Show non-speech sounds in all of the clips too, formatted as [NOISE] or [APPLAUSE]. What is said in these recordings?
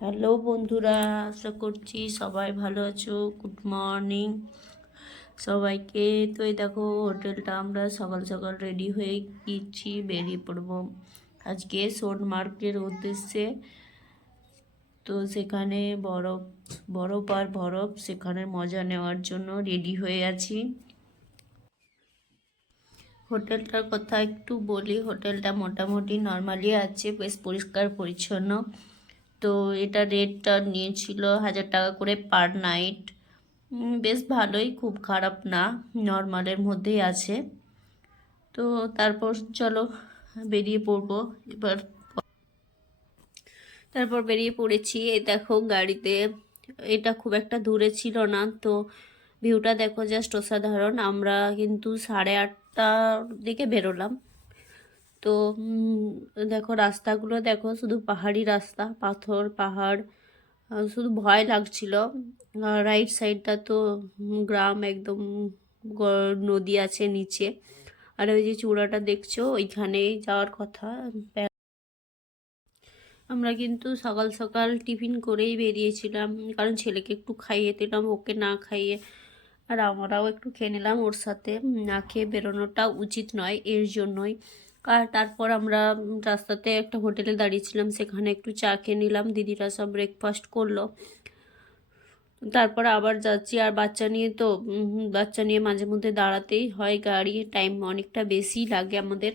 Hello বন্ধুরা, আশা করছি সবাই ভালো আছো। গুড মর্নিং সবাইকে তো এই দেখো, হোটেলটা আমরা সকাল সকাল রেডি হয়ে গিয়েছি, বেরিয়ে পড়ব। আজকে সোনমার্গের উদ্দেশ্যে। তো সেখানে বরফ বরফ আর বরফ, সেখানে মজা নেওয়ার জন্য রেডি হয়ে আছি। হোটেলটার কথা একটু বলি। হোটেলটা মোটামুটি নর্মালি আছে, বেশ পরিষ্কার পরিচ্ছন্ন। তো এটা রেটটা নিয়েছিল হাজার টাকা করে পার নাইট বেশ ভালোই, খুব খারাপ না নর্মালের মধ্যেই আছে। তো তারপর চলো, বেরিয়ে পড়ব এবার। তারপর বেরিয়ে পড়েছি, এই দেখো গাড়িতে। এটা খুব একটা দূরে ছিল না, তো ভিউটা দেখো জাস্ট অসাধারণ। আমরা কিন্তু সাড়ে আটটার দিকে বেরোলাম। তো দেখো রাস্তাগুলো দেখো শুধু পাহাড়ি রাস্তা, পাথর, পাহাড় শুধু ভয় লাগছিল। রাইট সাইডটা তো গ্রাম একদম নদী আছে নিচে। আর ওই যে চূড়াটা দেখছ, ওইখানেই যাওয়ার কথা। আমরা কিন্তু সকাল সকাল টিফিন করেই বেরিয়েছিলাম, কারণ ছেলেকে একটু খাইয়ে দিলাম, ওকে না খাইয়ে। আর আমরাও একটু খেয়ে নিলাম ওর সাথে। না খেয়ে বেরোনোটা উচিত নয়, এর জন্যই। আর তারপর আমরা রাস্তাতে একটা হোটেলে দাঁড়িয়েছিলাম, সেখানে একটু চা খেয়ে নিলাম, দিদিরা সব ব্রেকফাস্ট করল। তারপর আবার যাচ্ছি, আর বাচ্চা নিয়ে তো বাচ্চা নিয়ে মাঝে মধ্যে দাঁড়াতেই হয় গাড়ি টাইম অনেকটা বেশি লাগে আমাদের।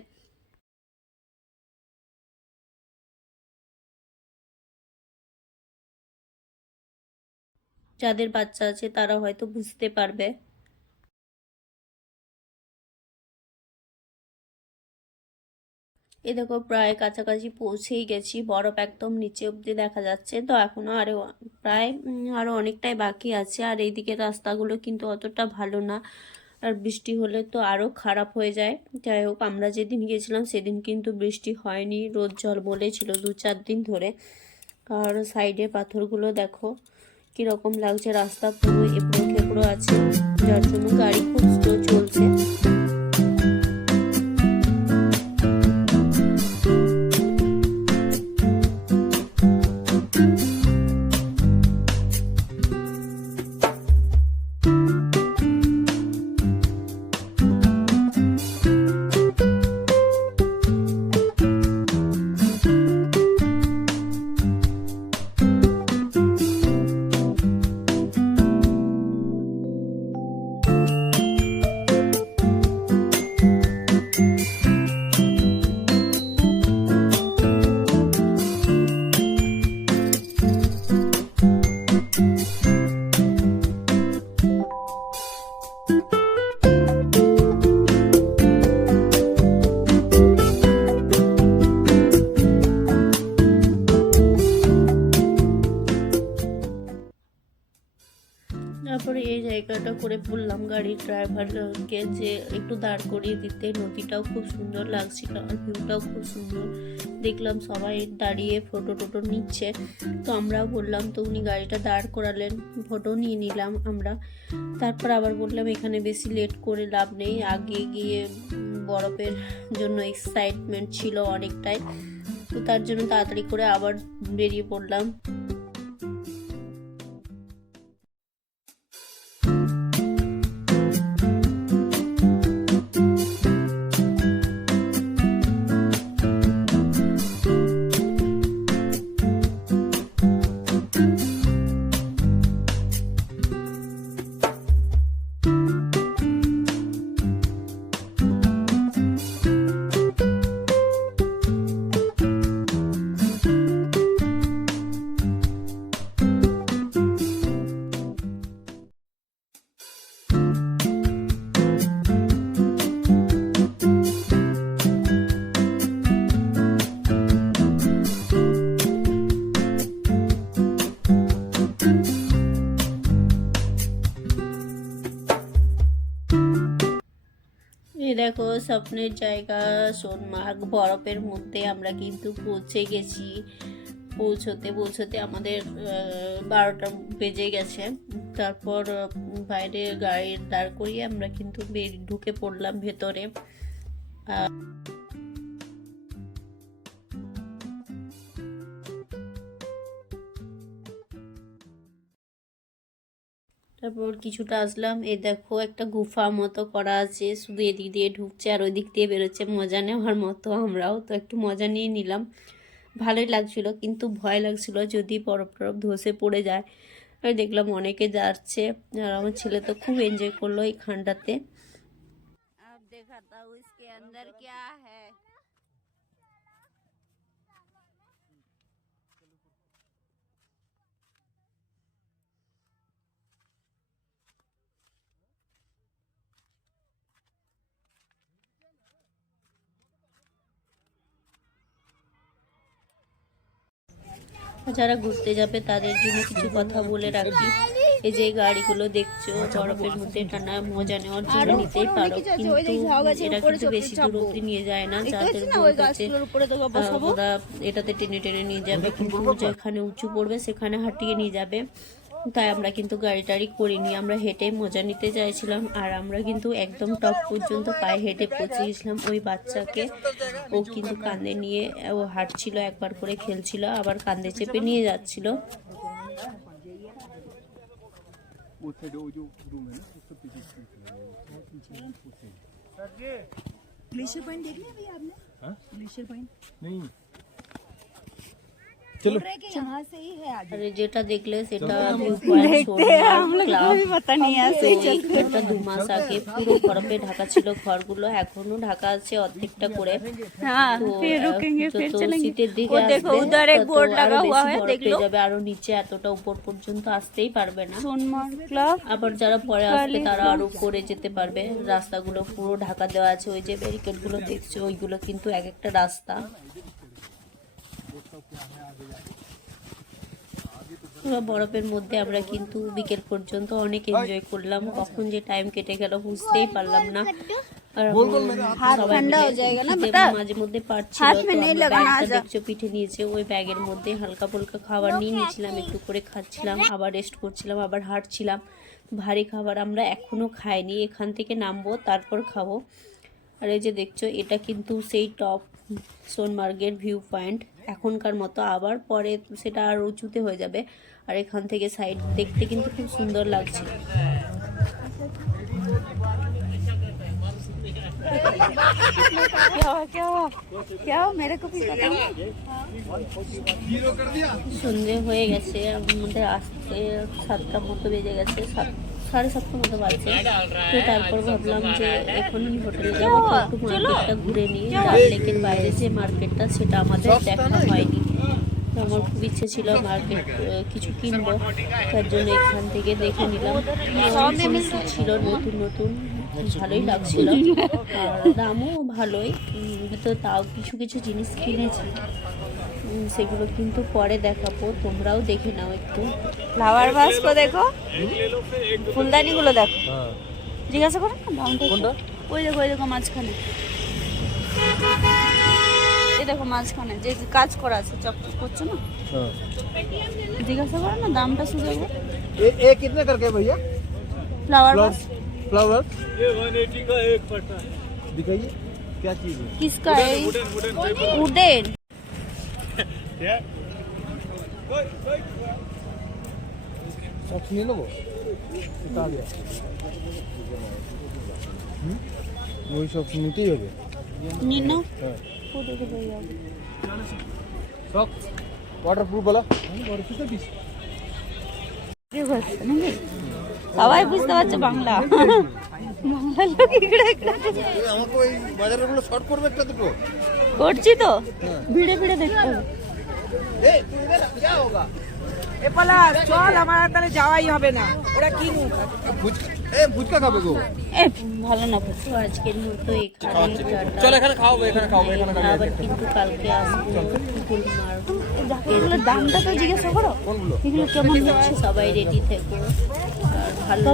যাদের বাচ্চা আছে তারা হয়তো বুঝতে পারবে। এ দেখো প্রায় কাছাকাছি পৌঁছেই গেছি, বরফ একদম নিচে অব্দি দেখা যাচ্ছে। তো এখনও আরও প্রায় আরও অনেকটাই বাকি আছে। আর এইদিকে রাস্তাগুলো কিন্তু অতটা ভালো না। আর বৃষ্টি হলে তো আরও খারাপ হয়ে যায়। যাই হোক, আমরা যেদিন গিয়েছিলাম সেদিন কিন্তু বৃষ্টি হয়নি। রোদ জল বলেছিল দু চার দিন ধরে। আর সাইডে পাথরগুলো দেখো, কীরকম লাগছে। রাস্তা পুরো এবড়ো খেবড়ো আছে। যার জন্য গাড়ি খুব তারপরে এই জায়গাটা করে বললাম গাড়ির ড্রাইভারকে যে একটু দাঁড় করিয়ে দিতে। নদীটাও খুব সুন্দর লাগছিল আর ভিউটাও খুব সুন্দর। দেখলাম সবাই দাঁড়িয়ে ফটো টোটো নিচ্ছে। তো আমরাও বললাম, তো উনি গাড়িটা দাঁড় করালেন ফটো নিয়ে নিলাম আমরা। তারপর আবার বললাম, এখানে বেশি লেট করে লাভ নেই। আগে গিয়ে বরফের জন্য এক্সাইটমেন্ট ছিল অনেকটাই। তো তার জন্য তাড়াতাড়ি করে আবার বেরিয়ে পড়লাম। দেখো, স্বপ্নের জায়গা, সোনমার্গ, বরফের মধ্যে আমরা কিন্তু পৌঁছে গেছি। পৌঁছতে পৌঁছতে আমাদের বারোটা বেজে গেছে। তারপর বাইরে গাড়ি দাঁড় করিয়ে আমরা কিন্তু ঢুকে পড়লাম ভেতরে। তারপর কিছুটা আসলাম এই দেখো একটা গুফা মতো করা আছে শুধু এদিক দিয়ে ঢুকছে আর ওই দিক দিয়ে বেরোচ্ছে মজা নেওয়ার মতো আমরাও তো একটু মজা নিয়ে নিলাম ভালোই লাগছিল কিন্তু ভয় লাগছিল যদি বরফ টরফ ধসে পড়ে যায় আমি দেখলাম অনেকে যাচ্ছে আর আমার ছেলে তো খুব এনজয় করলো এইখানটাতে अब दिखाता हूँ इसके अंदर क्या है যারা ঘুরতে যাবে তাদের জন্য কিছু কথা বলে রাখি। এই যে গাড়িগুলো দেখছ বরফের মধ্যে টানা মজা নেওয়ার জন্য নিতেই পারো। কিন্তু এরা কিন্তু বেশি দূর অব্দি নিয়ে যায় না যাদের বোট আছে ওরা এটাতে টেনে টেনে নিয়ে যাবে। কিন্তু যেখানে উঁচু পড়বে সেখানে হাঁটিয়ে নিয়ে যাবে। তাই আমরা কিন্তু গাড়ি টাড়ি করিনি আমরা হেঁটে মজা নিতে চাইছিলাম আর আমরা কিন্তু একদম টপ পর্যন্ত পায়ে হেঁটে পৌঁছে গেছিলাম ওই বাচ্চাকে ও কিন্তু কাঁধে নিয়ে ও হাঁটছিল একবার করে খেলছিল আবার কাঁধে চেপে নিয়ে যাচ্ছিল वो साइड वो जो रूम है ना उसके पीछे उस साइड ग्लेशियर पॉइंट देख लिया भैया आपने हाँ? ग्लेशियर पॉइंट नहीं चलो रहे कि यहाँ से ही है आगे আর যেটা দেখলে সেটা ভিউ পয়েন্ট ক্লাব पता नहीं তো একটা দু মাস আগে পুরো বরফে ঢাকা ছিল ঘরগুলো এখনো ঢাকা আছে অর্ধেকটা করে हाँ তো, फिर আহ, रुकेंगे যত फिर चलेंगे শীতের দিকে वो देखो আসবে, उधर एक তত बोर्ड আরো लगा हुआ বেশি है বরফ देख পেয়ে लो যাবে আরো নিচে এতটা উপর পর্যন্ত আসতেই পারবে না सोनमार्ग क्लब আবার যারা পরে আসবে তারা আরো করে যেতে পারবে রাস্তাগুলো পুরো ঢাকা দেওয়া আছে ওই যে ব্যারিকেড গুলো দেখছো ওইগুলো কিন্তু এক একটা রাস্তা পুরো বরফের মধ্যে আমরা কিন্তু বিকেল পর্যন্ত অনেক এনজয় করলাম। কখন যে টাইম কেটে গেল বুঝতেই পারলাম না। মাঝে মধ্যে পারছিল পিঠে নিয়েছে ওই ব্যাগের মধ্যে হালকা ফুলকা খাবার নিয়ে নিয়েছিলাম একটু করে খাচ্ছিলাম আবার রেস্ট করছিলাম আবার হাঁটছিলাম। ভারী খাবার আমরা এখনও খাইনি এখান থেকে নামবো তারপর খাব। আর এই যে দেখছ এটা কিন্তু সেই টপ সোনমার্গের ভিউ পয়েন্ট এখনকার মতো আবার পরে সেটা আর উঁচুতে হয়ে যাবে। আর এখান থেকে সাইড দেখতে কিন্তু খুব সুন্দর লাগছে। সন্ধে হয়ে গেছে আমাদের আসতে সাতটা মতো বেজে গেছে সাত সাড়ে সাতটা মতো বাজছে। তো তারপর ভাবলাম যে এখন হোটেলে যাব একটু মার্কেটটা ঘুরে নিই। ডাল লেকের বাইরে যে মার্কেটটা সেটা আমাদের দেখা হয়নি। আমার খুব ইচ্ছে ছিল মার্কেট কিছু কিনবো। তার জন্য এখান থেকে দেখে নিলাম। ছিল নতুন নতুন। ভালোই লাগছিল। [LAUGHS] দামও ভালোই। তো তাও কিছু কিছু জিনিস কিনেছি। সেগুলো কিন্তু পরে দেখাবো। তোমরাও দেখে নাও একটু। ফ্লাওয়ার ভাস্কো দেখো। ফুলদানিগুলো দেখো। হ্যাঁ। জিজ্ঞাসা করো না দামটা ওই দেখো ওই দেখো মাঝখানে। এই দেখো মাঝখানে যে কাজ করা আছে চকচক করছ না? হ্যাঁ। জিজ্ঞাসা করো না দামটা শুধু। এ কিতনে করকে ভাইয়া? ফ্লাওয়ার ভাস্কো फ्लावर? ये 180 का एक पट्टा है। दिखाइए क्या चीज़ है? किसका है उडेन सच [LAUGHS] नहीं लो वो? उठा दिया। हम्म? वही सब नीचे ही होगे नीना? हाँ। फ़ोटो के भैया सॉक्स वाटरप्रूफ वाला? और कितना पीस ये बस तो नहीं সবাই বুঝতে পারছে বাংলা। বাংলার লোক আমাকে ওই বাজারেরগুলো শর্ট করবে একটা দুটো? করছি তো। ভিড়ে ভিড়ে দেখতে হবে। চল আমার তাহলে যাওয়াই হবে না। ওরা কি ভালো না আজকের কালকে আসব দামটা তো জিজ্ঞাসা করো। এগুলো কেমন হচ্ছে সবাই রেডি থেকো। ভালো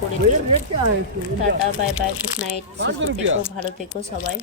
করে বাই বাই ভালো থেকো সবাই।